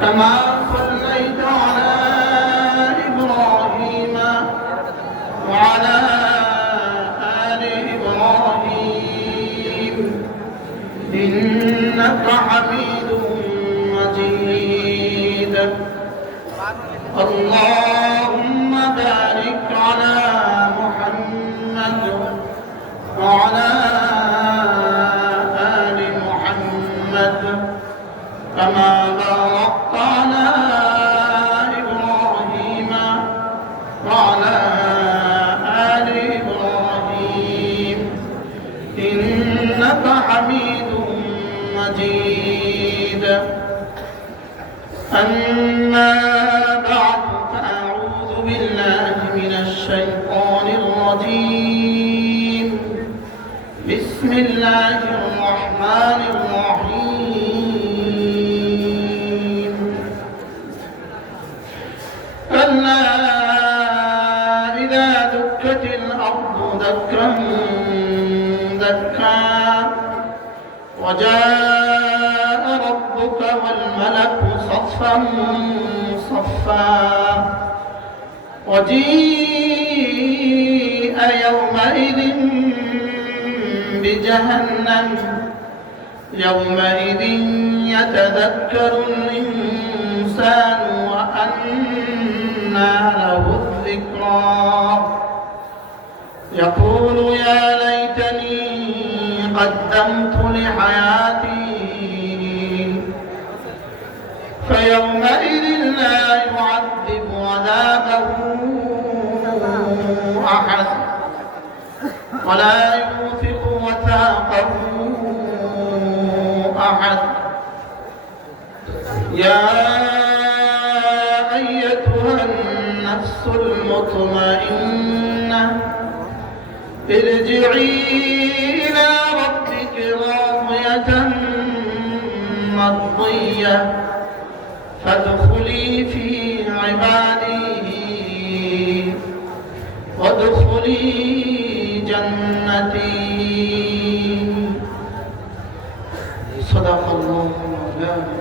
كما صليت على إبراهيم وعلى آل إبراهيم إنك حميد مجيد اللهم بارك على محمد وعلى آل محمد كما باركت على إبراهيم وعلى آل إبراهيم إنك حميد مجيد أما بعد فأعوذ بالله من الشيطان الرجيم بسم الله الرحمن الرحيم كلا إذا دكت الأرض دكا دكا وجاء ربك والملك صفا صفا وجيء يومئذ بجهنم يومئذ يتذكر الإنسان وأنى له الذكرى يقول يا ليتني قدمت لحياتي فيومئذ لا يعذب عذابه أحد ولا يوثق وثاقه أحد يا أيتها النفس المطمئنة ارجعي إلى ربك راضية مرضية فادخلي في عبادي وادخلي جنتي صدق الله مولانا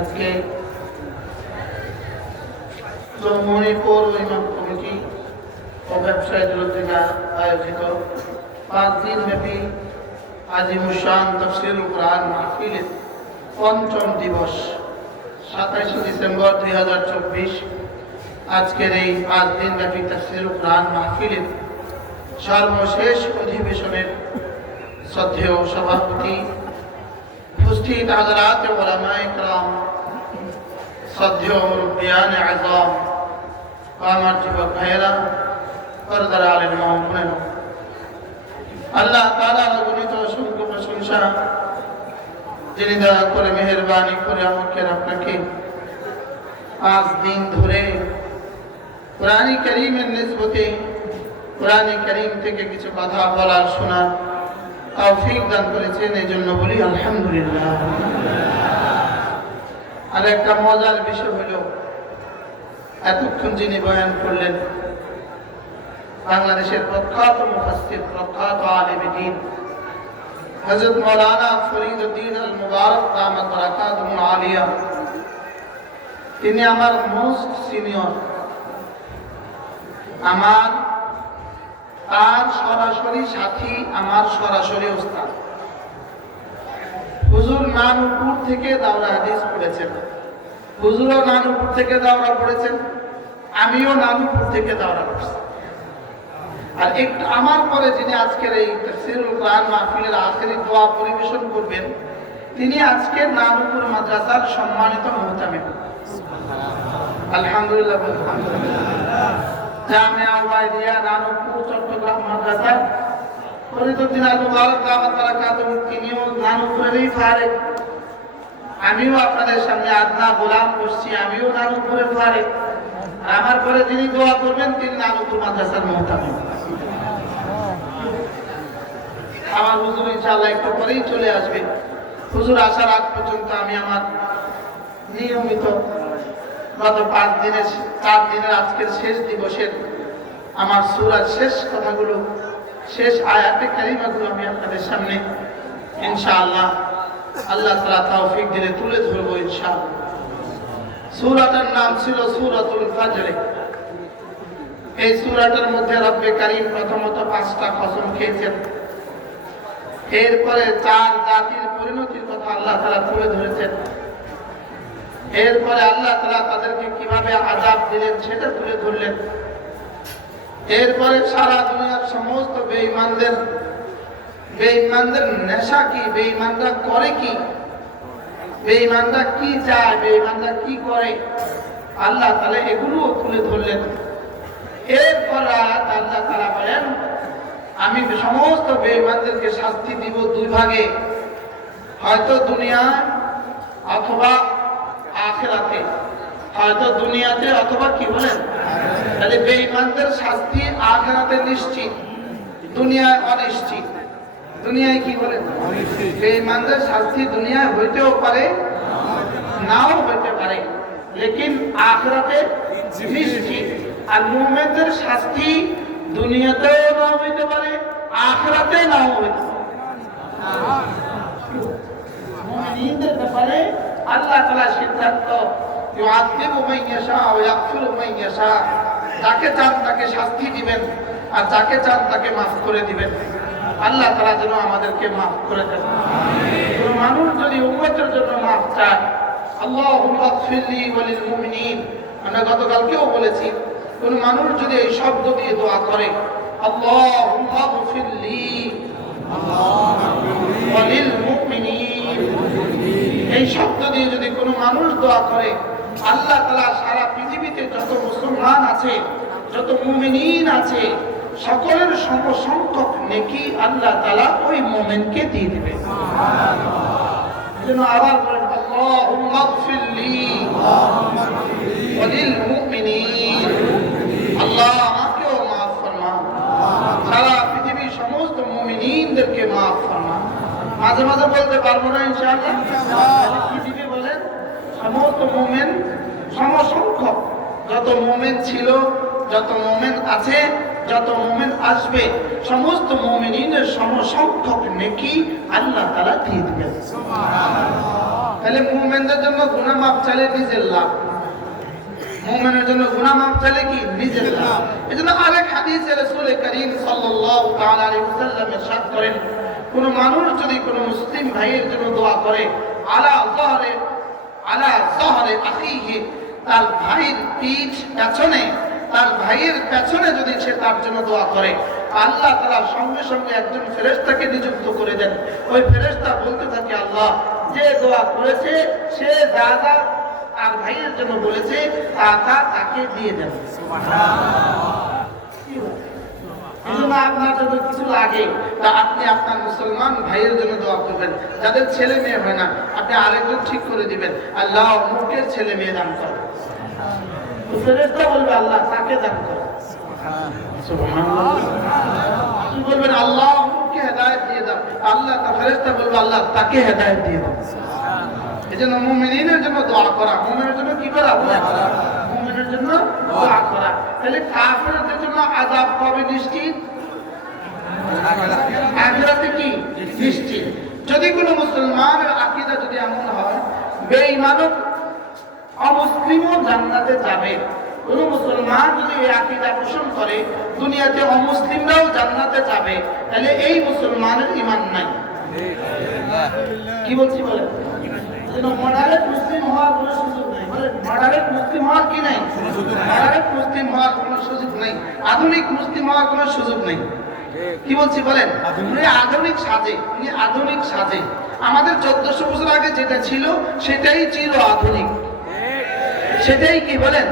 আজকে মণিপুর ইমাম কমিটি ও ব্যবসায়ীদের উদ্যোগে আয়োজিত 5 দিন ব্যাপী আজিমুশান তাফসীরুল কুরআন মাহফিলের পঞ্চম দিবস 27 ডিসেম্বর 2024 আজকের এই 5 দিন ব্যাপী তাফসীরুল কুরআন মাহফিলের সর্বশেষ অধিবেশনের শ্রদ্ধেয় সভাপতি উপস্থিত হযরত উলামায়ে কেরাম শ্রদ্ধেয় মুরব্বিয়ানে আযম আমার যুবক ভাইয়েরা পর্দার আলেম মামুনের আল্লাহ তাআলার অগণিত অসংখ্য প্রশংসা যিনি দয়া করে মেহেরবানি করে আমাকে আপনাকে 5 দিন ধরে কোরআন কারীমের নিসবতে কোরআন কারীম থেকে কিছু কথা বলার শোনার তৌফিক দান করেছেন এই জন্য বলি আলহামদুলিল্লাহ। আর একটা মজার বিষয় হলো এতক্ষণ যিনি বয়ান করলেন বাংলাদেশের প্রখ্যাত মুফাসসির প্রখ্যাত আলেম দ্বীন হযরত মাওলানা ফরিদউদ্দীন আল মুবারক দামাত বারাকাতুহু আলিয়া তিনি আমার মোস্ট সিনিয়র, আমার তার সরাসরি সাথী, আমার সরাসরি ওস্তাদ। হুজুর নানুপুর থেকে দাওরা হাদিস পড়েছেন, হুজুরও নানুপুর থেকে দাওরা পড়েছেন, আমিও নানুপুর থেকে দাওরা পড়ছি। আর একটু আমার পরে যিনি আজকের এই তাফসীরুল কুরআন মাহফিলের আখেরি দোয়া পরিবেশন করবেন তিনি আজকের নানুপুর মাদ্রাসার সম্মানিত মুহতামিম। আলহামদুলিল্লাহ, আলহামদুলিল্লাহ। জামিয়া ওয়াইদিয়া নানুপুর চট্টগ্রাম মাদ্রাসা ফরিদউদ্দীন আল মুবারক দামাত বারাকাতুহু তিনিও নানুপুরেরই ফারিক। আমিও আপনাদের সামনে আদনা গোলাম বসছি, আমিও নানুপুরের ফারিক। আমার পরে যিনি দোয়া করবেন তিনি নানুপুর মাদ্রাসার মুহতামিম। আমার হুজুর ইনশাআল্লাহ একটু পরেই চলে আসবে। হুজুর আসার আগ পর্যন্ত আমি আমার নিয়মিত গত 4 দিনের আজকের শেষ দিবসের আমার সূরার শেষ কথাগুলো, শেষ আয়াতে কারিমাগুলো আমি আপনাদের সামনে ইনশাআল্লাহ আল্লাহ তাআলা তৌফিক দিলে তুলে ধরবো ইনশাআল্লাহ। সূরাটার নাম ছিল সূরাতুল ফাজর। এই সূরাটার মধ্যে রব্বে কারীম প্রথমত 5টা কসম খেয়েছেন, এরপরে 4 জাতির পরিণতির কথা আল্লাহ তাআলা তুলে ধরেছেন, এরপরে আল্লাহ তাআলা তাদেরকে কিভাবে আযাব দিলেন সেটা তুলে ধরলেন, এরপরে সারা দুনিয়ার সমস্ত বেঈমানদের নেশা কি, বেঈমানরা করে কি, বেঈমানরা কি চায়, বেঈমানরা কি করে, আল্লাহ তাআলা এগুলো তুলে ধরলেন। এরপর আল্লাহ তাআলা বলেন আমি সমস্ত বেঈমানদেরকে শাস্তি দিব 2 ভাগে, হয়তো দুনিয়ায় অথবা আখিরাতে, হয়তো দুনিয়াতে অথবা কি বলেন, তাহলে বেঈমানদের শাস্তি আখিরাতে নিশ্চিত, দুনিয়ায় অনিশ্চিত। দুনিয়ায় কি বলেন, বেঈমানদের শাস্তি দুনিয়ায় হইতেও পারে নাও হইতে পারে, লেকিন আখিরাতে নিশ্চিত। আর মুমিনদের শাস্তি দুনিয়াতেও নাও হইতে পারে, আখিরাতে নাও হইতে পারে। মুমিনদের ব্যাপারে আল্লাহ তাআলা সিদ্ধান্ত ইউআযিবু মান ইয়াশা ওয়া ইয়াগফিরু মান ইয়াশা, যাকে চান তাকে শাস্তি দিবেন আর যাকে চান তাকে মাফ করে দিবেন। আল্লাহ তাআলা যেন আমাদেরকে মাফ করে দেন। কোন মানুষ যদি উম্মতের জন্য মাফ চায়, আল্লাহুম্মা গফিরলি ওয়া লিল মুমিনিন, আমরা গতকালকেও বলেছি, কোন মানুষ যদি এই শব্দ দিয়ে দোয়া করে আল্লাহুম্মা গফিরলি ওয়া লিল মুমিনিন, এই শব্দ দিয়ে যদি কোনো মানুষ দোয়া করে, আল্লাহ তাআলা সারা পৃথিবীতে যত মুসলমান আছে, যত মুমিনিন আছে, সকলের সমসংখ্যক নেকি আল্লাহ তাআলা ওই মুমিনকে দিয়ে দিবে। যেন আবার বলেন আল্লাহুম্মা গফিরলি ওয়া লিল মুমিনিন, আল্লাহ আমাকেও মাফ ফরমা, সারা পৃথিবীর সমস্ত মুমিনিনদেরকে মাফ ফরমা। মাঝে মাঝে বলতে পারবো না ইনশাআল্লাহ, কি দিবে বলেন, সমস্ত মুমিন সমসংখ্যক, যত মুমিন ছিল, যত মুমিন আছে, যত মুমিন আসবে, সমস্ত মুমিনের সমসংখ্যক নেকি আল্লাহ তাআলা দিয়ে দিবেন। তাহলে মুমিনদের জন্য গুনাহ মাফ চাইলে নিজের লাভ, মুমিনের জন্য গুনাহ মাফ চাইলে কি নিজের লাভ। এজন্য আরেক হাদিসে রাসূল করিম সাল্লাল্লাহু তাআলা আলাইহি ওয়াসাল্লাম ইরশাদ করেন, কোন মানুষ যদি কোন মুসলিম ভাইয়ের জন্য দোয়া করে আলা যহরে আখিহি, তার ভাইয়ের পিঠ পেছনে, তার ভাইয়ের পেছনে যদি সে তার জন্য দোয়া করে, আল্লাহ তাআলা সঙ্গে সঙ্গে একজন ফেরেশতাকে নিযুক্ত করে দেন। ওই ফেরেশতা বলতে থাকে আল্লাহ যে দোয়া করেছে সে যা যা তার ভাইয়ের জন্য বলেছে তা তাকে দিয়ে দেন। আপনার যদি কিছু লাগে তা আপনি আপনার মুসলমান ভাইয়ের জন্য দোয়া করবেন, যাদের ছেলে মেয়ে হয় না আপনি আরেকজন ঠিক করে দিবেন, আল্লাহ অমুকের ছেলে মেয়ে দান করেন, ফেরেশতা বলবে আল্লাহ তাকে দান করেন। সুবহানাল্লাহ, আপনি বলবেন আল্লাহ অমুককে হেদায়েত দিয়ে দাও, আল্লাহ তা ফেরেশতা বলবে আল্লাহ তাকে হেদায়েত দিয়ে দাও। এজন্য মুমিনের জন্য দোয়া করা, মুমিনের জন্য কি করা, মুমিনের জন্য দোয়া করা। তাহলে কাফেরদের জন্য আযাব কবে নিশ্চিত, আখিরাতে কি নিশ্চিত। যদি কোনো মুসলমানের আকীদা যদি এমন হয় বেঈমান অমুসলিমও জান্নাতে যাবে, কোন মুসলমান যদি এই আকীদা পোষণ করে দুনিয়াতে অমুসলিমরাও জান্নাতে যাবে, তাহলে এই মুসলমানের ঈমান নাই। কি বলছি বলেন, মডারেট মুসলিম হওয়ার কোনো সুযোগ নেই, মডারেট মুসলিম হওয়ার কি নাই, মডারেট মুসলিম হওয়ার কোনো সুযোগ নেই, আধুনিক মুসলিম হওয়ার কোনো সুযোগ নেই। কি বলছি বলেন, উনি আধুনিক সাজে, উনি আধুনিক সাজে। আমাদের 1400 বছর আগে যেটা ছিল সেটাই চির আধুনিক, সেটাই কি বলেন,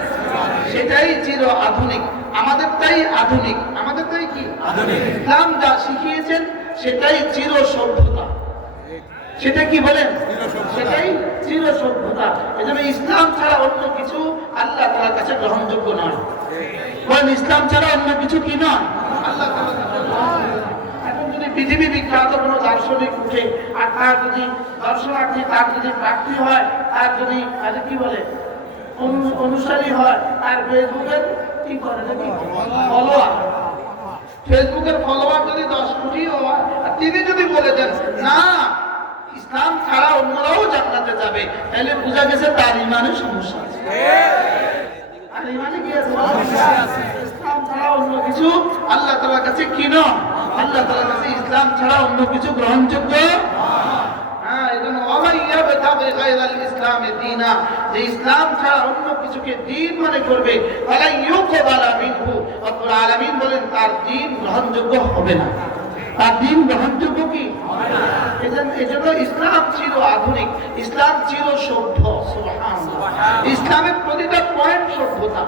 সেটাই চির আধুনিক। আমাদেরটাই আধুনিক, আমাদেরটাই কি আধুনিক। ইসলাম যা শিখিয়েছেন সেটাই চির সভ্যতা, সেটা কি বলেন, সেটাই চির সভ্যতা। এজন্য ইসলাম ছাড়া অন্য কিছু আল্লাহ তাআলার কাছে গ্রহণযোগ্য নয়। বলেন ইসলাম ছাড়া অন্য কিছু কি নয়, আল্লাহ তাআলার কাছে। এখন যদি পৃথিবী বিখ্যাত কোনো দার্শনিক উঠে আর তার যদি দর্শনার্থী, তার যদি প্রার্থী হয়, তার যদি কি বলে অনুসারী হয়, তার ফেসবুকের কি করে নাকি ফলোয়ার, ফেসবুকের ফলোয়ার যদি 10 কোটি হয়, আর তিনি যদি বলে দেন না ইসলাম ছাড়া অন্যরাও জান্নাতে যাবে, তাহলে বোঝা গেছে তার ইমানের সমস্যা আছে। আর ইমানে কি আছে? ইসলাম ছাড়া অন্য কিছু আল্লাহ তাআলার কাছে কি নয়, আল্লাহ তাআলার কাছে ইসলাম ছাড়া অন্য কিছু গ্রহণযোগ্য। হ্যাঁ, এজন্য ওয়ামাইয়া বিতাগি গায়রাল ইসলামে দীনা, যে ইসলাম ছাড়া অন্য কিছুকে দ্বীন মনে করবে, ফালা ইউকবালা মিনহু, রব্বুল আলামিন বলেন তার দ্বীন গ্রহণযোগ্য হবে না। তার দ্বীন গ্রহণযোগ্য কি হবে না। এজন্য ইসলাম ছিল আধুনিক, ইসলাম ছিল সভ্য। সুবহানাল্লাহ। ইসলামের প্রতিটা পয়েন্ট সভ্যতা।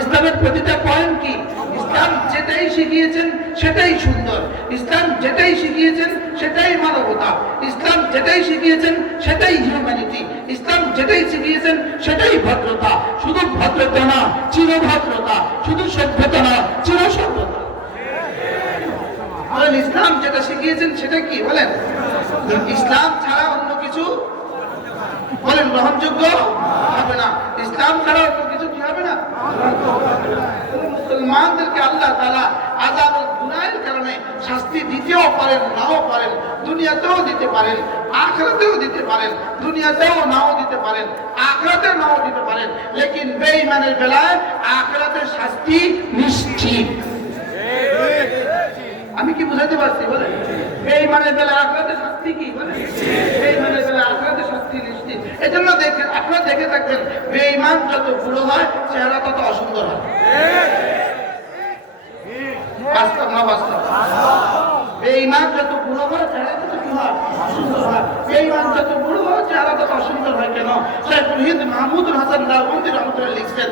ইসলামের প্রতিটা পয়েন্ট কি? ইসলাম যেটাই শিখিয়েছেন সেটাই সুন্দর, ইসলাম যেটাই শিখিয়েছেন সেটাই মানবতা, ইসলাম যেটাই শিখিয়েছেন সেটাই হিউম্যানিটি, ইসলাম যেটাই শিখিয়েছেন সেটাই ভদ্রতা। শুধু ভদ্রতা না, চিরভদ্রতা। শুধু সভ্যতা না, চিরসভ্যতা। বলেন ইসলাম যেটা শিখিয়েছেন সেটা কি? বলেন ইসলাম ছাড়া অন্য কিছু বলেন গ্রহণযোগ্য হবে না। ইসলাম ছাড়া অন্য কিছু কি হবে না? মুসলমানদেরকে আল্লাহ তাআলা আযাব ও গুনাহের কারণে শাস্তি দিতেও পারেন, নাও পারেন। দুনিয়াতেও দিতে পারেন, আখিরাতেও দিতে পারেন। দুনিয়াতেও নাও দিতে পারেন, আখিরাতেও নাও দিতে পারেন। লেকিন বেঈমানের বেলায় আখিরাতের শাস্তি নিশ্চিত। আমি কি বুঝাতে পারছি? বলে বেঈমানের বেলা আখিরাতের শাস্তি কি? বলে বেঈমানের বেলা আখিরাতের শাস্তি নিশ্চিত। এজন্য দেখেন, আপনারা দেখে থাকবেন, বেঈমান যত বুড়ো হয় চেহারা তত অসুন্দর হয়। বাস্তব না বাস্তব? বেঈমান যত বুড়ো হয় চেহারা তত কি হয়? অসুন্দর হয়। বেঈমান যত বুড়ো হয় চেহারা তত অসুন্দর হয় কেন? শাইখুল হিন্দ মাহমুদুল হাসান দাওবন্দি রাহমাতুল্লাহ লিখছেন,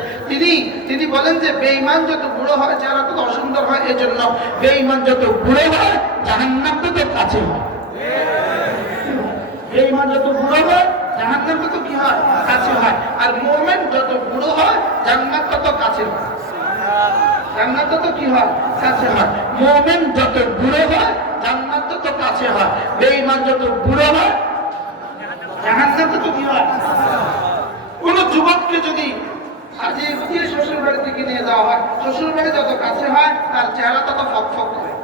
তিনি বলেন যে বেঈমান যত বুড়ো হয় চেহারা তত অসুন্দর হয়। এজন্য বেঈমান যত বুড়ো হয় জাহান্নাম তত কাছে হয়। বেঈমান যত বুড়ো হয় জাহান্নাম তত কি হয়? কাছে হয়। আর মুমিন যত বুড়ো হয় জান্নাত তত কাছে হয়। জান্নাত তত কি হয়? কাছে হয়। মুমিন যত বুড়ো হয় জান্নাত তত কাছে হয়। বেঈমান যত বুড়ো হয় জাহান্নাম তত কি হয়? কোন যুবককে যদি সাজিয়ে গুছিয়ে শ্বশুর বাড়ি থেকে নিয়ে যাওয়া হয়, শ্বশুর বাড়ি যত কাছে হয় তার চেহারা তত ফকফক হয়।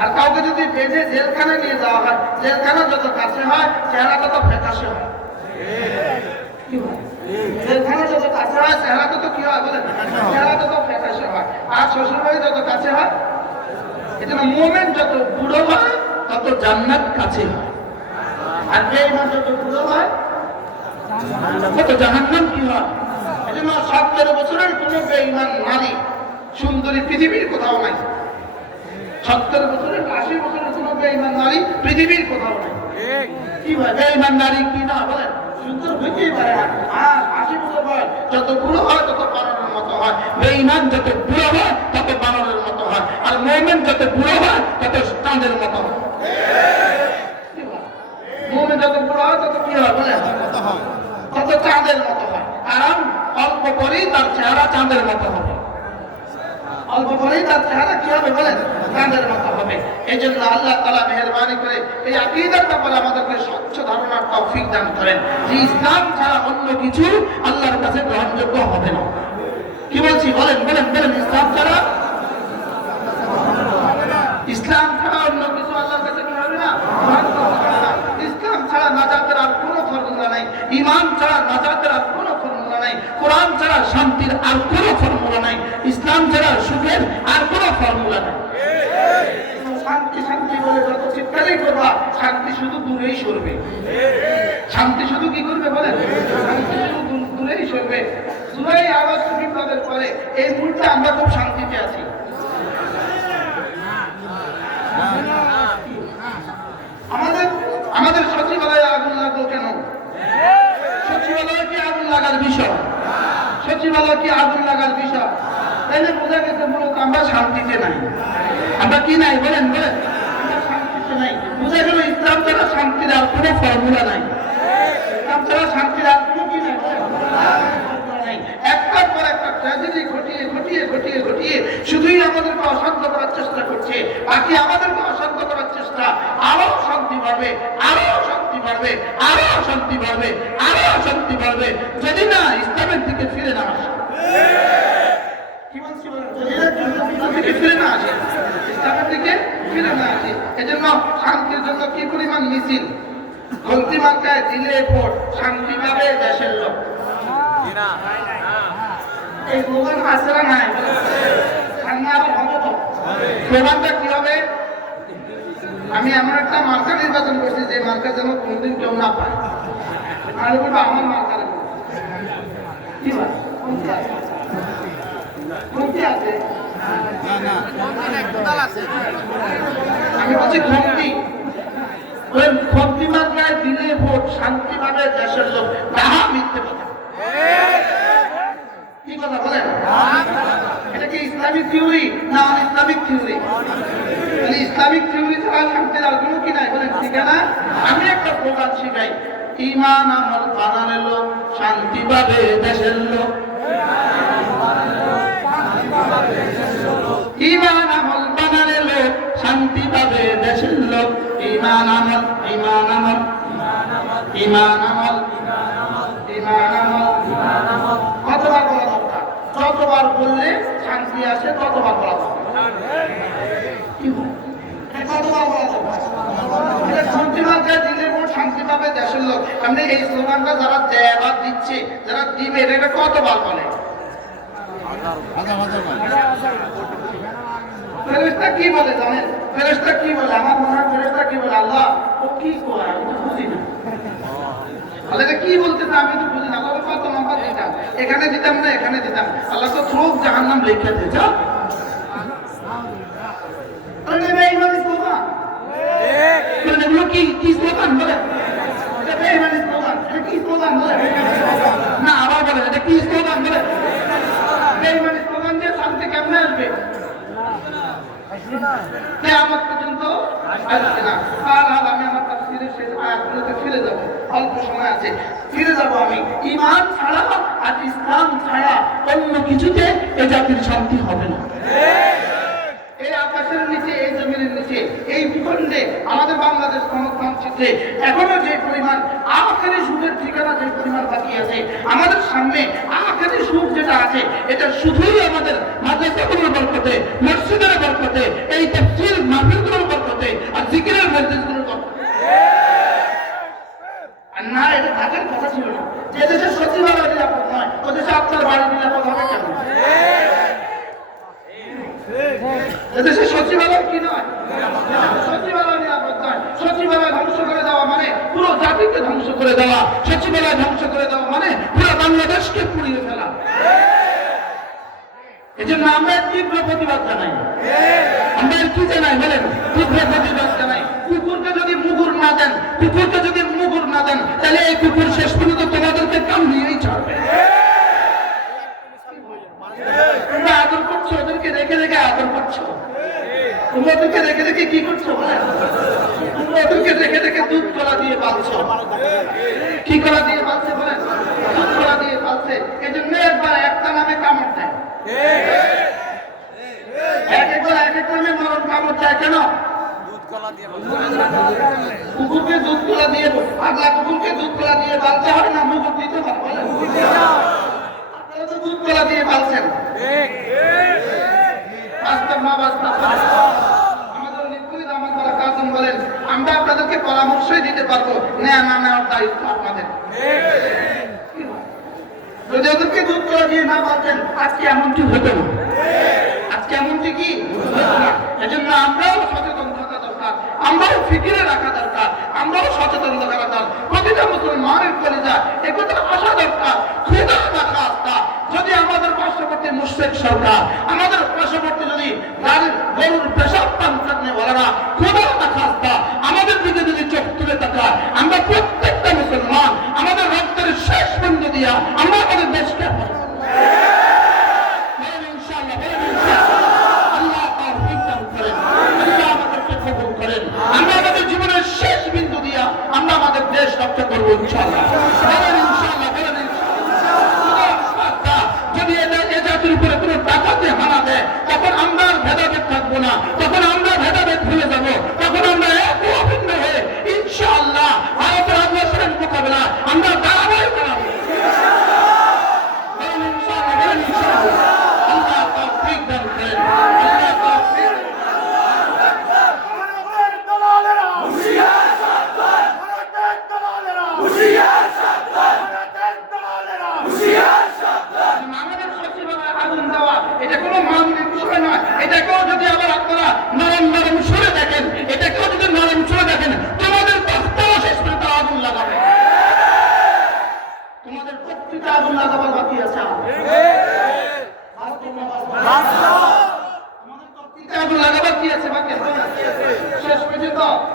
আর কাউকে যদি বেঁধে জেলখানায় নিয়ে যাওয়া হয়, জেলখানা যত কাছে হয় চেহারা তত ফ্যাকাশে হয়। জেলখানা যত কাছে হয় চেহারা তত কি হয়? বলেন চেহারা তত ফ্যাকাশে হয়। আর শ্বশুর বাড়ি যত কাছে হয়, এজন্য মুমিন যত বুড়ো হয় তত জান্নাত কাছে হয়। আর বেঈমান যত বুড়ো হয় তত জাহান্নাম কি হয়? এজন্য 70 বছরের কোন বেঈমান নারী সুন্দরী পৃথিবীর কোথাও নাই। 70 বছরের 80 বছরের কোন বেঈমান নারী পৃথিবীর কোথাও নাই। কি ভাই বেঈমান নারী কি না? বলেন সুন্দর হইতেই পারে না। আর 80 বছর হয় যত বুড়ো হয় তত বানরের মতো হয়। বেঈমান যত বুড়ো হয় তত বানরের মতো হয়। আর মুমিন যত বুড়ো হয় তত চাঁদের মতো হয়। মুমিন যত বুড়ো হয় তত কি হয়? বলেন তত চাঁদের মতো হয়। কারণ অল্প পরেই তার চেহারা চাঁদের মতো হবে। অল্প পরেই তার চেহারা কি হবে? বলেন চাঁদের মতো হবে। এই জন্য আল্লাহ তাআলা মেহেরবানি করে এই আকীদার ব্যাপারে আমাদেরকে স্বচ্ছ ধারণার তৌফিক দান করেন যে ইসলাম ছাড়া অন্য কিছু আল্লাহর কাছে গ্রহণযোগ্য হবে না। কি বলছি? বলেন বলেন বলেন ইসলাম ছাড়া অন্য কিছু আল্লাহর কাছে কি হবে না? ইসলাম ছাড়া নাজাতের আর কোনো ফর্মুলা নাই, ঈমান ছাড়া নাজাতের আর কোনো ফর্মুলা নাই, কোরআন ছাড়া শান্তির আর কোনো ফর্মুলা নাই, ইসলাম ছাড়া সুখের আর কোনো ফর্মুলা নাই। শান্তি শান্তি বলে যত চিৎকারই করবা, শান্তি শুধু দূরেই সরবে। শান্তি শুধু কি করবে? বলেন শান্তি শুধু দূরেই সরবে। জুলাই আগস্ট বিপ্লবের পরে এই মুহূর্তে আমরা খুব শান্তিতে আছি। আমাদের সচিবালয়ে আগুন লাগলো কেন? সচিবালয়ে কি আগুন লাগার বিষয়? সচিবালয় কি আগুন লাগার বিষয়? তাইলে বোঝা গেছে মূলত আমরা শান্তিতে নাই। আমরা কি নাই? বলেন বলেন আমরা শান্তিতে নাই। বোঝা গেল ইসলাম ছাড়া শান্তির আর কোনো ফর্মুলা নাই। ইসলাম ছাড়া শান্তির আর কোনো কি নাই? একটার পর একটা ট্র্যাজেডি ঘটিয়ে ঘটিয়ে ঘটিয়ে ঘটিয়ে শুধুই আমাদেরকে অশান্ত করার চেষ্টা করছে। বাকি আমাদেরকে অশান্ত করার চেষ্টা, আরো শান্তি বাড়বে, আরো শান্তি বাড়বে, আরো শান্তি বাড়বে, আরো শান্তি বাড়বে, যদি না ইসলামের দিকে ফিরে না আসে। কি বলছি? যদি না ইসলামের দিকে ফিরে না আসে, ইসলামের দিকে ফিরে না আসি। এজন্য শান্তির জন্য কি পরিমাণ মিছিল, গন্তি মার্কায় দিলে ভোট, শান্তি পাবে দেশের লোক। এই স্লোগান আছে না নাই? সামনে আরো হবে তো। স্লোগানটা কি হবে? আমি এমন একটা মার্কা নির্বাচন করছি যে মার্কা যেন কোনদিন কেউ না পায়, আর বলবো আমার মার্কার কি হয়? কমতি আছে, আমি বলছি কমতি। ওই কমতি মার্কায় দিলে ভোট, শান্তি পাবে দেশের লোক। তাহা মিথ্যে কথা। কি কথা বলেন? এটা কি ইসলামিক থিওরি না on Islamic theory? Islamic theory ছাড়া শান্তির আর কোনো কি নাই বলেন, ঠিক না? আমি একটা প্রকাশ শিখাই, ইমান আমল বানালে লোক শান্তি পাবে দেশের লোক। ইমান আমল বানালে লোক শান্তি পাবে দেশের লোক। ইমান আমল, ইমান আমল, ইমান আমল, ইমান আমল। কতবার বলা দরকার? যতবার বললে শান্তি আসে ততবার বলা দরকার। কতবার বলা দরকার? শান্তি মার্কায় দিলে ভোট, শান্তি পাবে দেশের লোক। আপনি এই স্লোগানটা যারা দেয় বা দিচ্ছে, যারা দিবে, এটা কতবার বলে? ফেরেশতা কি বলে জানেন? ফেরেশতা কি বলে? আমার মনে হয় ফেরেশতা কি বলে, আল্লাহ ও কি করে আমি তো বুঝি না। আল্লাহ কি বলতেছে আমি তো বুঝি না। আল্লাহ কত নাম্বার দিতাম, এখানে দিতাম না এখানে দিতাম। আল্লাহ তো থ্রোক জাহান্নাম লিখে দিয়েছে। এগুলো কি কি স্লোগান বলে? এটা বেঈমানি স্লোগান। এটা কি স্লোগান বলে? না আবার বলে এটা কি স্লোগান বলে? বেঈমানি স্লোগান দিয়ে শান্তি কেমনে আসবে? কিয়ামত পর্যন্ত আসবে না। আর আমি আমার তাফসীরের শেষ আয়াতগুলোতে ফিরে যাব, অল্প সময় আছে, ফিরে যাব আমি। ঈমান ছাড়া আর ইসলাম ছাড়া অন্য কিছুতে এই জাতির শান্তি হবে না। এই আকাশের নিচে, এই জমিনের নিচে, এই ভূখণ্ডে, আমাদের বাংলাদেশ মানচিত্রে এখনো যে পরিমাণ আখেরি সুখের ঠিকানা যে পরিমাণ বাকি আছে, আমাদের সামনে আখেরি সুখ যেটা আছে, এটা শুধুই আমাদের মাদ্রাসাগুলোর বরকতে, মসজিদের বরকতে, এই তাফসীর মাহফিলগুলোর বরকতে আর জিকিরের মজলিসগুলোর বরকতে। আর না, এটা থাকার কথা ছিল না। যে দেশে সচিবালয় নিরাপদ নয়, ও দেশে আপনার বাড়ি নিরাপদ হবে কেন? এদেশে সচিবালয় কি নয়? সচিবালয় নিরাপদ নয়। সচিবালয় ধ্বংস করে দেওয়া মানে পুরো জাতিকে ধ্বংস করে দেওয়া। সচিবালয় ধ্বংস করে দেওয়া মানে পুরো বাংলাদেশকে পুড়িয়ে ফেলা। এই জন্য আমরা তীব্র প্রতিবাদ জানাই। আমরা কি জানাই বলেন? তীব্র প্রতিবাদ জানাই। কুকুরকে যদি মুগুর না দেন, কুকুরকে যদি মুগুর না দেন, তাহলে এই কুকুর শেষ পর্যন্ত তোমাদেরকে কামড়িয়েই ছাড়বে। তোমরা আদর করছো, ওদেরকে রেখে রেখে আদর করছো। তোমরা ওদেরকে রেখে রেখে কি করছো বলেন? তোমরা ওদেরকে রেখে রেখে দুধ কলা দিয়ে পালছো। কি কলা দিয়ে পালছে বলেন? দুধ কলা দিয়ে পালছে। এই জন্য একবার একটা নামে কামড় দেয়, একবার এক এক নামে মরণ কামড় দেয়। কেন? কুকুরকে দুধ কলা দিয়ে, পাগলা কুকুরকে দুধ কলা দিয়ে পালতে হয় না, মুকুর দিতে হয় বলেন? আপনারা তো দুধ কলা দিয়ে পালছেন। বাস্তব না বাস্তব? আমাদের নিকুল আমার দ্বারা কাজম বলেন, আমরা আপনাদেরকে পরামর্শই দিতে পারবো, নেয়া না নেওয়ার দায়িত্ব আপনাদের। যদি ওদেরকে দুধ কলা দিয়ে না পালছেন, আজকে এমনটি হতো না। আজকে এমনটি কি হতো না। এজন্য আমরাও সচেতন থাকা দরকার, আমরাও ফিকিরে রাখা দরকার, আমরাও সচেতন থাকা দরকার। প্রতিটা মুসলমানের কলিজা একথা আসা দরকার, খুদা না খাস্তা যদি আমাদের পার্শ্ববর্তী মুশরিক সরকার, আমাদের পার্শ্ববর্তী যদি গরুর পেশাব পান করতে বলেরা, খুদা না খাস্তা আমাদের দিকে যদি চোখ তুলে তাকায়, আমরা প্রত্যেকটা মুসলমান আমাদের রক্তের শেষ বিন্দু দিয়া আমরা আমাদের দেশকে আমরা আমাদের জীবনের শেষ বিন্দু দিয়া আমরা আমাদের দেশ রক্ষা করবো ইনশাআল্লাহ। যদি এ জাতির উপরে কোনো টাকাতে হানা দেয়, তখন আমরা ভেদাভেদ থাকবো না, তখন আমরা ভেদাভেদ ভুলে যাবো, তখন আমরা এক অভিন্ন হয়ে ইনশাআল্লাহ ভারতের আগ্রাসনের মোকাবেলা আমরা দাঁড়াবোই দাঁড়াবো। আল্লাহ তাওফীক দান করেন।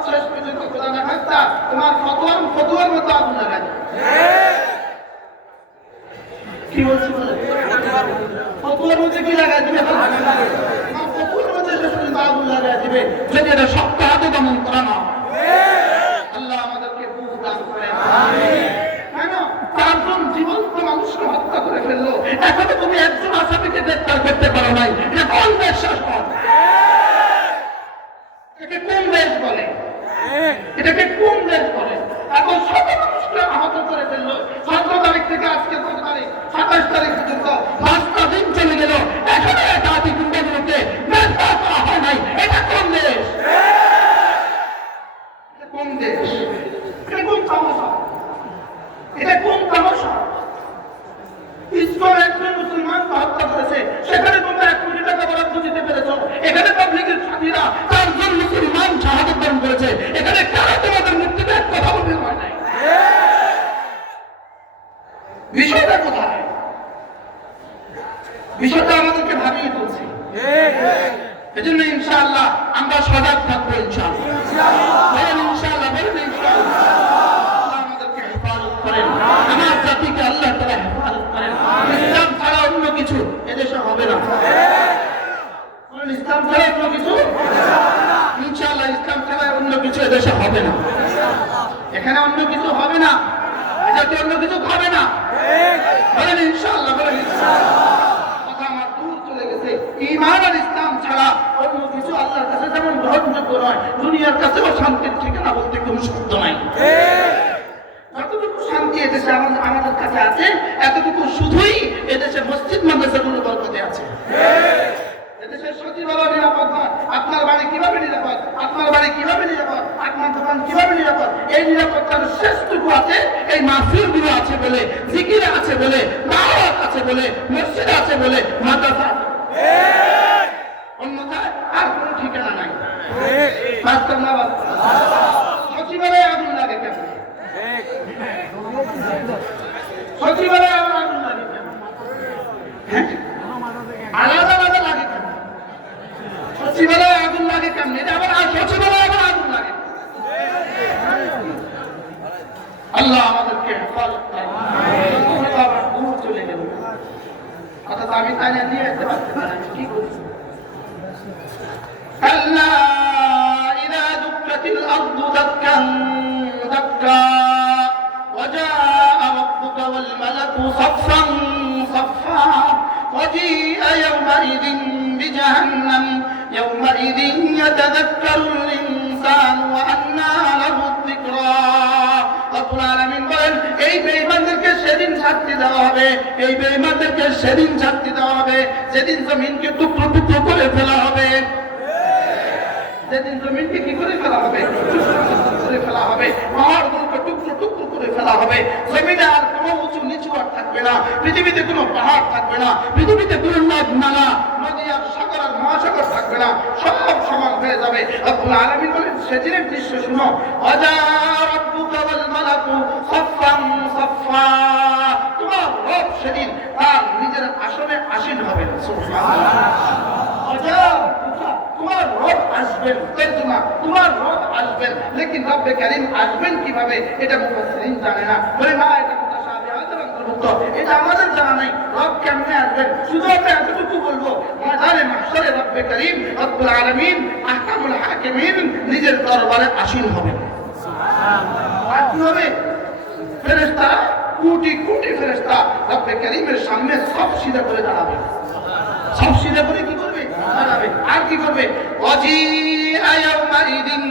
শেষ পর্যন্ত খোদা না খাস্তা তোমার ফতোয়ার মতো আগুন লাগায়। কি বলছি ফতোয়ার মধ্যে কি লাগাই দিবে? ফতোয়ার মধ্যে শেষ পর্যন্ত আগুন লাগাই দিবে যদি এটা শক্ত হাতে দমন করা না। আল্লাহ আমাদেরকে বুঝ দান করেন। কেন 4 জন জীবন্ত মানুষকে হত্যা করে ফেললো, এখনো তুমি একজন আসামিকে গ্রেফতার করতে পারো নাই। এটা কোন দেশ শাসন? এটাকে কোন দেশ বলে? এটাকে কোন দেশ বলে? এখন শত মানুষকে আহত করে ফেললো। 17 তারিখ থেকে আজকে 27 তারিখ পর্যন্ত 5টা দিন চলে গেল, এখনো একাধিক গুন্ডাগুলোকে গ্রেফতার করা হয় নাই। এটা কোন দেশ? এটা কোন দেশ? এটা কোন তামাশা? এটা কোন তামাশা? ইসলাম একজন মুসলমানকে হত্যা করেছে, সেখানে তোমরা 1 কোটি টাকা বরাদ্দ দিতে পেরেছ। এখানে পাবলিকের সাথীরা 4 জন মুসলমান শাহাদাত বরণ করেছে, এখানে কেন তোমাদের মুক্তিতে কথা বলতে হয় নাই? বিষয়টা কোথায়? বিষয়টা আমাদেরকে ভাবিয়ে তুলছে। এজন্য ইনশাআল্লাহ আমরা সজাগ থাকবো। ইনশাআল্লাহ বলেন ইনশাআল্লাহ। আমাদেরকে হেফাজত করেন, আমার জাতিকে আল্লাহ তাআলা হেফাজত করেন। ইসলাম ছাড়া অন্য কিছু এদেশে হবে না। ইসলাম ছাড়া অন্য কিছু ইনশাআল্লাহ, ইসলাম ছাড়া অন্য কিছু এদেশে হবে না। এখানে অন্য কিছু হবে না, এটাতে অন্য কিছু খাবে না। বলেন ইনশাআল্লাহ, বলেন ইনশাআল্লাহ। কথা আমার দূর চলে গেছে। ঈমান আর ইসলাম ছাড়া অন্য কিছু আল্লাহর কাছে যেমন গ্রহণযোগ্য নয়, দুনিয়ার কাছেও শান্তির ঠিকানা বলতে কোনো শব্দ নাই। যতটুকু শান্তি এদেশে আমাদের কাছে আছে, এতটুকু শুধুই এদেশে মসজিদ মাদ্রাসাগুলো বরকতে আছে। এদেশের সচিবালয় নিরাপদ নয়। আপনার বাড়ি কিভাবে নিরাপদ? আপনার বাড়ি কিভাবে নিরাপদ? আপনার দোকান কিভাবে নিরাপদ? এই নিরাপত্তার শেষটুকু আছে এই মাহফিলগুলো আছে বলে, জিকির আছে বলে, দাওয়াত আছে বলে, মসজিদ আছে বলে, মাদ্রাসা আছে। অন্যথায় আর কোনো ঠিকানা নাই। বাস্তব না বাস্তব? সচিবালয়ে আগুন লাগে কেন? সচিবালয়ে আগুন লাগে কেন? হ্যাঁ, আলাদা আলাদা লাগে কেন? সচিবালয়ে আগুন লাগে কেন? এটা আবার সচিবালয়ে আবার আগুন লাগে। আল্লাহ আমাদেরকে হেফাজত করেন। আবার দূর চলে গেল, অর্থাৎ আমি তাই নিয়ে যেতে পারছি না। আমি কি করছি? কাল্লা ইযা দুক্কাতিল আরদু দাক্কান দাক্কা ওয়া জাআ রাব্বুকা ওয়াল মালাকু সাফফান সাফফা وجيء يومئذ بجهنم يومئذ يتذكر الإنسان وأنى له الذكرى। রব্বুল আলামিন বলেন, এই বেঈমানদেরকে সেদিন শাস্তি দেওয়া হবে, এই বেঈমানদেরকে সেদিন শাস্তি দেওয়া হবে যেদিন জমিনকে টুকরো টুকরো করে ফেলা হবে। যেদিন জমিনকে কি করে ফেলা হবে? করে ফেলা হবে। পাহাড়গুলোকে টুকরো টুকরো করে ফেলা হবে। জমিনে আর কোনো উঁচু নিচু আর থাকবে না। পৃথিবীতে কোনো পাহাড় থাকবে না। পৃথিবীতে কোনো নদ নালা, নদী আর সাগর আর মহাসাগর থাকবে না। সব সমান হয়ে যাবে। রব্বুল আলামিন বলেন, সেদিনের দৃশ্য শুনো। ওয়াজা রাব্বুকা ওয়াল মালাকু সাফফান সাফফা। তোমার রব সেদিন তার নিজের আসনে আসীন হবেন। সুবহানাল্লাহ। ওয়াজা তোমার রব আসবেন, তোমার রব আসবেন, লেকিন রব্বে কারীম আসবেন কিভাবে এটা মুফাসসিরিন জানে না। বলে না, এটা মুতাশাবিহাতের অন্তর্ভুক্ত, এটা আমাদের জানা নাই। রব কেমনে আসবেন শুধু আমরা এতটুকু বলবো, ময়দানে মাহশরে রব্বে কারীম রব্বুল আলামিন আহকামুল হাকিমিন নিজের দরবারে আসীন হবেন। সুবহানাল্লাহ। কি হবে? ফেরেশতারা কোটি কোটি ফেরেশতা রব্বে কারীমের সামনে সব সিধা করে দাঁড়াবে। সব সিধা করে কি করবে? দাঁড়াবে। আর কি করবে? ওয়াজিআ ইয়াউমাইদিন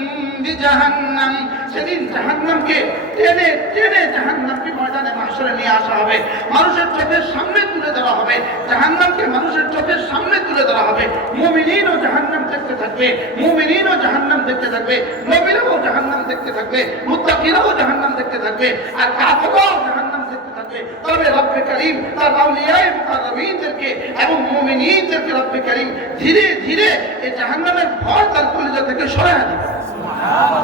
বিজাহান্নাম। সেদিন জাহান্নামকে টেনে টেনে জাহান্নামকে ময়দানে মাহশরে নিয়ে আসা হবে। মানুষের চোখের সামনে তুলে ধরা হবে। জাহান্নামকে মানুষের চোখের সামনে তুলে ধরা হবে। মুমিনিনও জাহান্নাম দেখতে থাকবে, মুমিনিনও জাহান্নাম দেখতে থাকবে, নবীরাও জাহান্নাম দেখতে থাকবে, মুত্তাকিরাও জাহান্নাম দেখতে থাকবে, আর কাফেররাও জাহান্নাম দেখতে থাকবে। তবে রব্বে কারীম তার আউলিয়ায়ে মুকাররমিনদেরকে এবং মুমিনিনদেরকে রব্বে কারীম ধীরে ধীরে এই জাহান্নামের ভয় তার কলিজা থেকে সরায় দিবে। সুবহানাল্লাহ।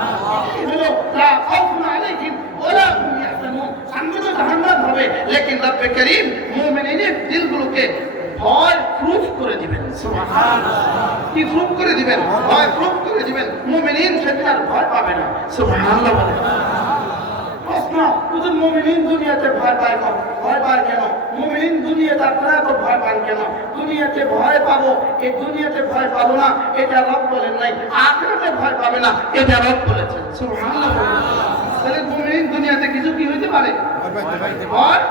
লা খাউফুন আলাইহিম ওয়ালা হুম ইয়াহজানুন। সামনে তো জাহান্নাম হবে, লেকিন রব্বে কারীম মুমিনের দিলগুলোকে ভয় প্রুফ করে দিবেন। সুবহানাল্লাহ। কি প্রুফ করে দিবেন? ভয় প্রুফ করে দিবেন। মুমিনিন সেদিন আর ভয় পাবে না। সুবহানাল্লাহ বলে। প্রশ্ন, শুধু মুমিন দুনিয়াতে ভয় পায় না, ভয় পায় কেন? মুমিন দুনিয়াতে আপনারা তো ভয় পান কেন? দুনিয়াতে ভয় পাবো, এই দুনিয়াতে ভয় পাবো না এটা রব বলেন নাই, আখিরাতে ভয় পাবে না এটা রব বলেছেন। সুবহানাল্লাহ। তাহলে মুমিন দুনিয়াতে কিছু কি হইতে পারে? ভয়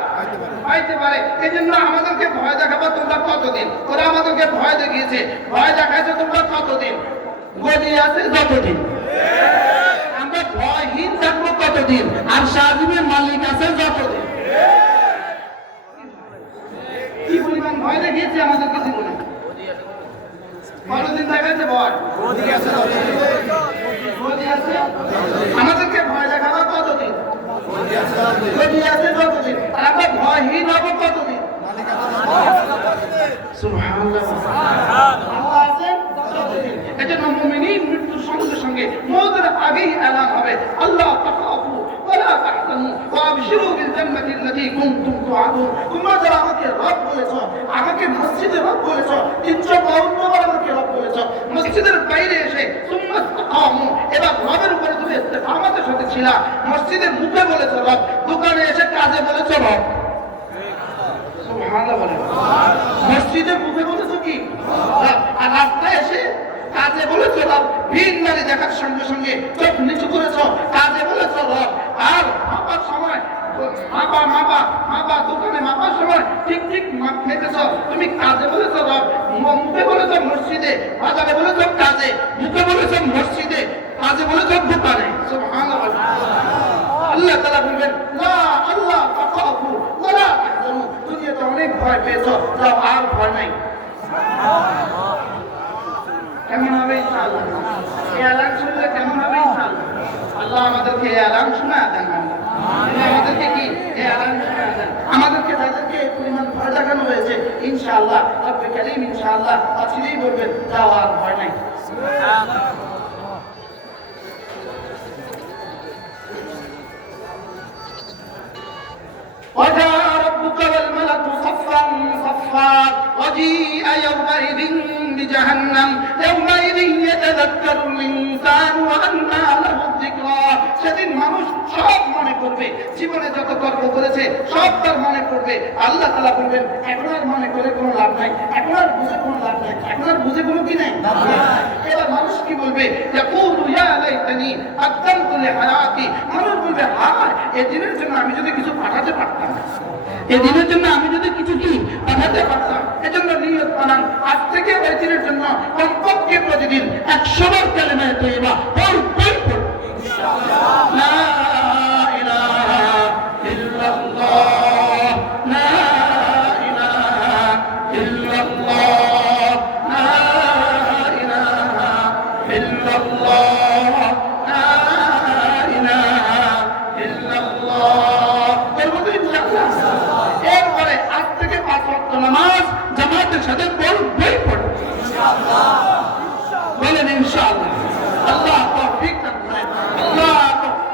পাইতে পারে। এই জন্য আমাদেরকে ভয় দেখাবো তোমরা কতদিন? ওরা আমাদেরকে ভয় দেখিয়েছে, ভয় দেখাইছো তোমরা কতদিন? গদি আছে যতদিন। আমরা ভয়হীন থাকবো কতদিন? আর শাহজিমের মালিক আছে যতদিন। কি পরিমাণ ভয় দেখিয়েছে আমাদেরকে জীবনে? কতদিন দেখাচ্ছে ভয়? গদি আছে। আমাদেরকে ভয় দেখাবো কতদিন? গদি আছে যতদিন। আর আমরা ভয়হীন হবো কতদিন? সুবহানাল্লাহ। আল্লাহ আছেন যতদিন। এজন্য মুমিনিন মৃত্যুর সঙ্গে সঙ্গে মওতের আগেই এলান হবে, আল্লাহ তাখাফু ওয়ালা তাহজানু ওয়া আবশিরু বিল জান্নাতি আল্লাতী কুনতুম তুআদুন। তোমরা যারা আমাকে রব বলেছো, আমাকে মসজিদে রব বলেছো, 352 বার আমাকে রব বলেছো, মসজিদের বাইরে এসে সুম্মা তাকামু, এবার রবের উপরে তুমি ইস্তেকামতের সাথে ছিলা। মসজিদের মুখে বলেছো রব, দোকানে এসে কাজে বলেছো রব। সুবহানাল্লাহ বলে। মসজিদে মুখে বলেছো কি রব, আর রাস্তায় এসে কাজে বলেছো রব। ভিন নারী দেখার সঙ্গে সঙ্গে চোখ নিচু করেছো, কাজে বলেছো রব। আর মাপার সময় মাপা দোকানে মাপার সময় ঠিক ঠিক মাপ খেতেছো, তুমি কাজে বলেছো রব। মুখে বলেছো মসজিদে, বাজারে বলেছো কাজে, মুখে বলেছো মসজিদে, কাজে বলেছো দোকানে। সুবহানাল্লাহ। আল্লাহ তাআলা বলবেন লা আল্লাহ তাখাফু ওয়ালা তাহজানু। দুনিয়াতে অনেক ভয় পেয়েছো, যাও আর ভয় নাই। কেমন হবে ইনশাআল্লাহ? এই এলান শুনলে কেমন হবে ইনশাআল্লাহ? আল্লাহ আমাদেরকে এই এলান শোনা দেন। আমাদেরকে কি এই এলান শোনা দেন? আমাদেরকে যাদেরকে এই পরিমাণ ভয় দেখানো হয়েছে, ইনশাআল্লাহ রব্বে কারীম ইনশাআল্লাহ আছিলেই বলবেন যাও আর ভয় নাই। وجاء ربك والملك صفا صفا وجيء يومئذ بجهنم يومئذ يتذكر الإنسان وأنى له الذكرى। সেদিন মানুষ সব মনে করবে, জীবনে যত কর্ম করেছে সব তার মনে পড়বে। আল্লাহ তাআলা বলবেন এখন আর মনে করে কোনো লাভ নাই, এখন আর বুঝে কোনো লাভ নাই, এখন আর বুঝে কোনো কি নাই। এবার মানুষ কি বলবে? ইয়াকুলু ইয়া লাইতানি আক্তামতু লিহায়াতি। মানুষ বলবে হায়, এই দিনের জন্য আমি যদি কিছু পাঠাতে পারতাম, এই দিনের জন্য আমি যদি কিছু কি পাঠাতে পারতাম। এজন্য নিয়ত বানান, আজ থেকে ওই দিনের জন্য কমপক্ষে প্রতিদিন 100 বার কালেমা তৈয়বা পড়বেন ইনশাআল্লাহ। লা ইলাহা ইল্লাল্লাহ, লা ইলাহা ইল্লাল্লাহ, লা ইলাহা ইল্লাল্লাহ, লা ইলাহা ইল্লাল্লাহ। এরপরে ইনশাআল্লাহ এরপরে আজ থেকে 5 ওয়াক্ত নামাজ জামাতের সাথে পড়বেই পড়বে ইনশাআল্লাহ। বলেন ইনশাআল্লাহ। আল্লাহ তৌফিক দান করেন। আল্লাহ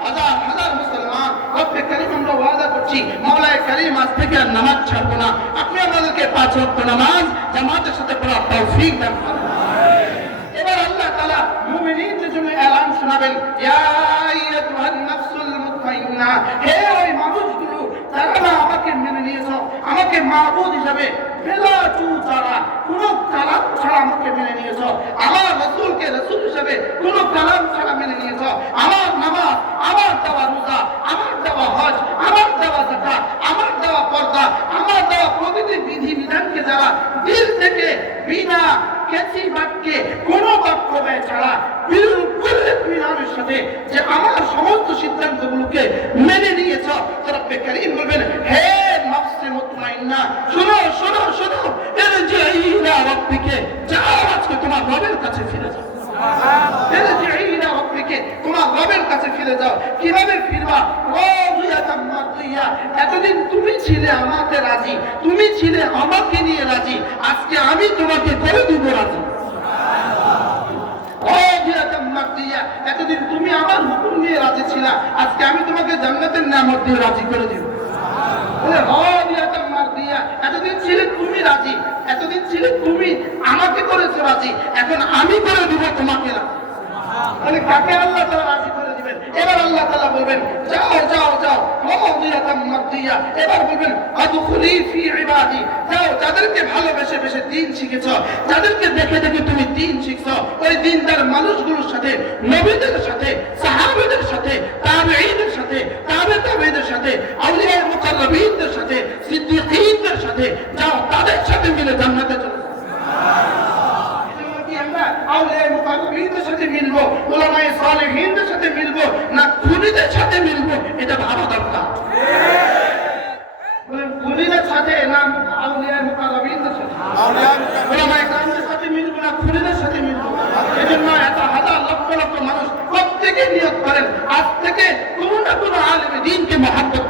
হাজার হাজার মুসলমান রব্বে কারীম আমরা ওয়াদা করছি মাওলায়ে কারীম আজ থেকে আর নামাজ ছাড়বো না। আপনি আমাদেরকে 5 ওয়াক্ত নামাজ জামাতের সাথে পড়ার তৌফিক দান করেন। এবার আল্লাহ তাআলা মুমিনদের জন্য এলান শোনাবেন, ইয়া আইয়াতুহান নাফসুল মুতমাইন্না। হে ওই মানুষগুলো যারা না আমাকে মেনে নিয়েছো, আমাকে মাবুদ হিসাবে বেলা চু ছাড়া কোনো কালাম ছাড়া আমাকে মেনে নিয়েছো, আমার রাসূলকে রাসূল হিসাবে কোনো কালাম ছাড়া মেনে নিয়েছো, আমার নামাজ, আমার দেওয়া রোজা, আমার দেওয়া হজ, আমার দেওয়া যাকাত, আমার দেওয়া পর্দা, আমার দেওয়া প্রতিটি বিধি বিধানকে যারা দিল থেকে বিনা কেচি বাক্যে কোনো বাক্য ব্যয় ছাড়া বিলকুল ইত্মিনানের সাথে যে আমার সমস্ত সিদ্ধান্তগুলোকে মেনে নিয়েছ, রব্বে কারীম বলবেন হে নফসে মুতমাইন্না, শোনো শোনো শোনো, ইরজিই ইলা রাব্বিকে, যাও আজকে তোমার রবের কাছে ফিরে যাও। ইরজিই ইলা রাব্বিকে, তোমার রবের কাছে ফিরে যাও। কিভাবে ফিরবা? রাদিয়াতাম মারদিয়া। এতদিন তুমি ছিলে আমাকে রাজি, তুমি ছিলে আমাকে নিয়ে রাজি, আজকে আমি তোমাকে করে দিব রাজি। এতদিন তুমি আমার হুকুম নিয়ে রাজি ছিলা, আজকে আমি তোমাকে জান্নাতের নিয়ামত দিয়ে রাজি করে দিব। এতদিন ছিলে তুমি রাজি, এতদিন ছিলে তুমি আমাকে করেছো রাজি, এখন আমি করে দিব তোমাকে রাজি। তাহলে কাকে আল্লাহ তাআলা রাজি করে দিবেন? এবার আল্লাহ তাআলা বলবেন যাও যাও যাও মাদিয়াতাম মাদিয়া, এবার বলবেন আদখুলি ফি ইবাদি, যাও যাদেরকে ভালোবেসে বেশে দ্বীন শিখেছো, যাদেরকে দেখে দেখে তুমি দ্বীন শিখছো, ওই দ্বীনদার মানুষগুলোর সাথে, নবীদের সাথে, সাহাবাদের সাথে, তাবেঈদের সাথে, তাবেঈদের সাথে, আউলিয়া মুকাররবিনদের সাথে, সিদ্দিকীনদের সাথে, যাও তাদের সাথে মিলে জান্নাতে চলে যাও। আমরা আউলিয়া মুকাররবিনদের সাথে মিলবো, উলামায়ে সালেহিনদের সাথে মিলবো, না খুনিদের সাথে মিলবো, এটা ভাবা দরকার। বলেন খুনিদের সাথে না আউলিয়া মুকাররবিনদের সাথে? উলামায়ে কেরামদের সাথে মিলবো না খুনিদের সাথে মিলবো? এজন্য এত হাজার লক্ষ লক্ষ মানুষ প্রত্যেকে নিয়ত করেন আজ থেকে কোনো না কোনো আলেমে দ্বীনকে মহব্বত